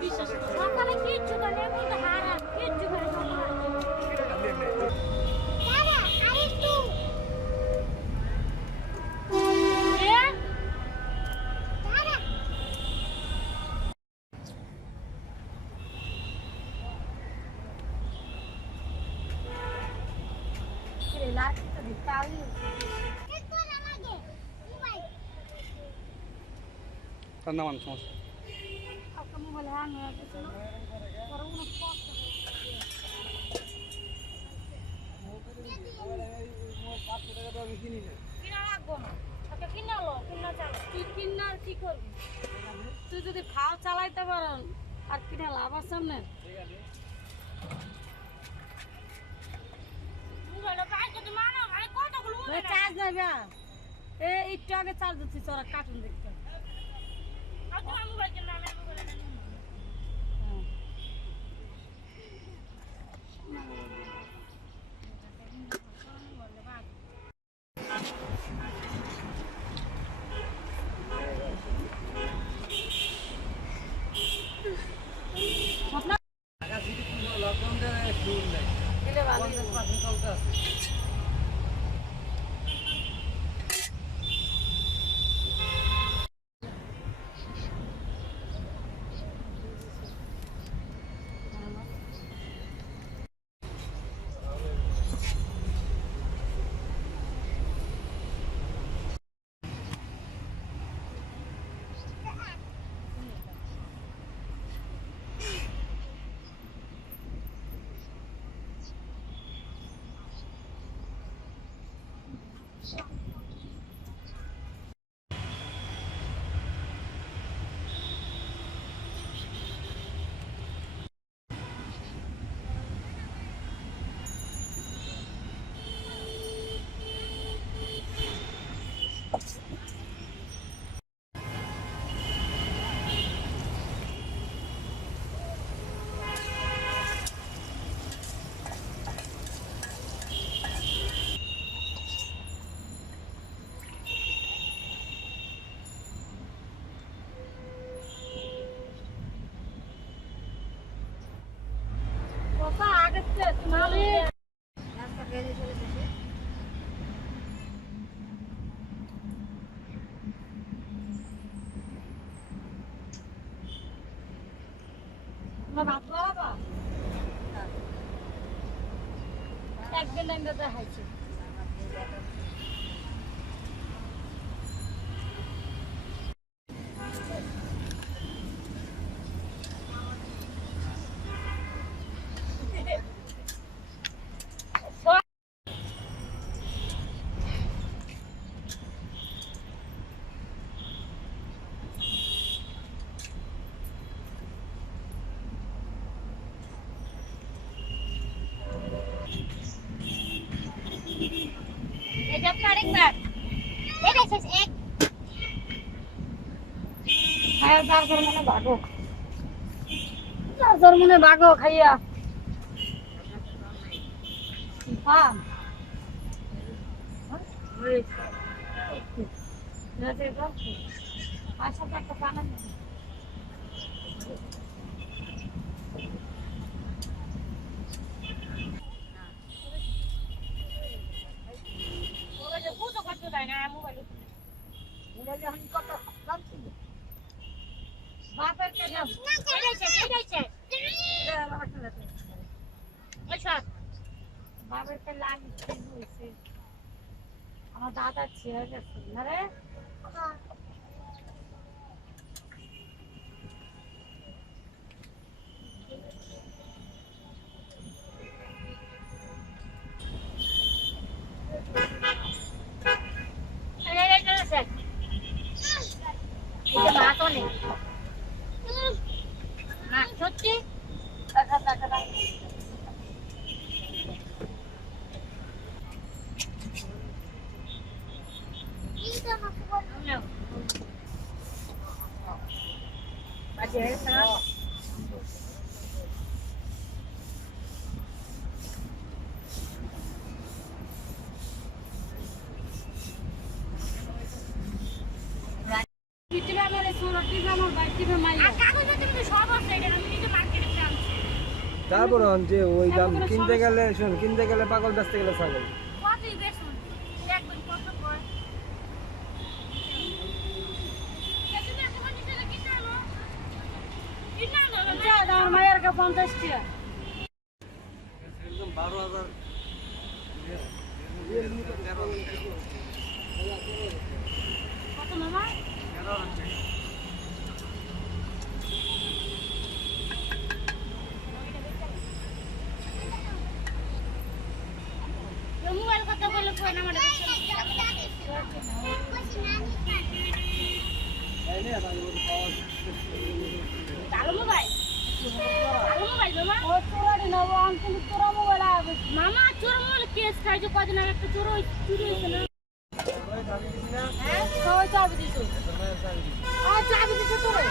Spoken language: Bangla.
বিশ্বাস করো সকালে কিচ্ছু করে না বলতে হারাম কিচ্ছু করে না দাদা আরেকটু তার নাম সমস্যা মোবাইল হ্যাং হয়ে গেছিল তুই যদি খাও চালাইতে পারো আর কিনা লাভ আছে না চার্জ নেবে একটু আগে চার্জ দিচ্ছি তোরা কার্টুন দেখতে একদিন আমরা দেখাইছি আরেকবার এটা শেষ এক খায়া তারপর মনে ভাগো তারপর মনে ভাগো খাইয়া হ্যাঁ আশা একটা পানা আমার দাদা ছেড়ে গেছে না রে না সত্যি আমার বাইক সব আছে তারপর যে ওই দাম এখন কোনো কিনতে সমস্যা- গেলে শোন কিনতে গেলে পাগল বেচতে গেলে ছাগল কতই বেশন একবার কত কয় আমার মায়ের কা 50 টাকা একদম 12,000 কত মামা মোবাইল কথা বলে কই না মানে চালু মোবাইল মামা ও চোরাড়ি না ও আঙ্কেল চোরা মোবাইল আবে মামা চোরা মোবাইল কেস খাই যে কদিন আগে একটা চোরা চুরি হয়েছে না হ্যাঁ সবাই চাবি দিছো আর চাবি দিছো তোরে